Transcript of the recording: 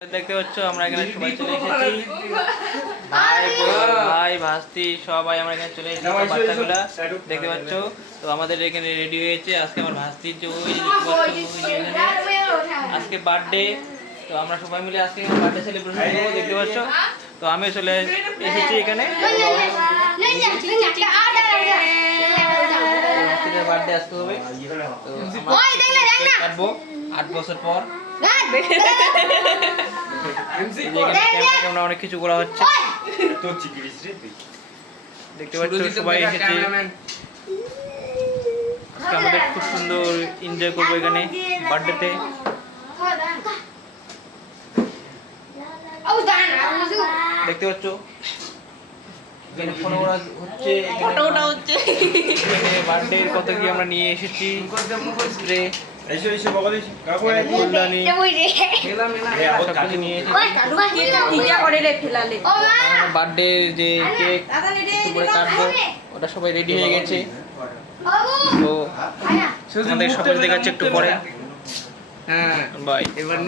দেখতে পাচ্ছ আমরা এখানে সবাই চলে এসেছি, ভাই ভাই ভাস্তি সবাই আমরা এখানে চলে এসেছি। বাচ্চাগুলা দেখতে পাচ্ছ, তো আমাদের এখানে রেডি হয়েছে। আজকে আমার ভাস্তির যে ওই আজকে বার্থডে, তো আমরা সবাই মিলে আজকে বার্থডে সেলিব্রেশন করবো। দেখতে পাচ্ছ, তো আমি চলে এসেছি এখানে। বার্থডে আজকে হবে, তো কাটবো 8 বছর পর। অনেক কিছু করা হচ্ছে, দেখতে পাচ্ছ সবাই এসেছে। আজকে আমাদের খুব সুন্দর এনজয় করবো এখানে বার্থডেতে। দেখতে পাচ্ছ এখানে ফটো ওঠা হচ্ছে, বার্থডে কত কি আমরা নিয়ে এসেছি। স্প্রে বার্থডে যে কেক কাটবো ওটা সবাই রেডি হয়ে গেছে। তো আমাদের সকলে দেখাচ্ছে একটু পরে। হ্যাঁ বাই। এবার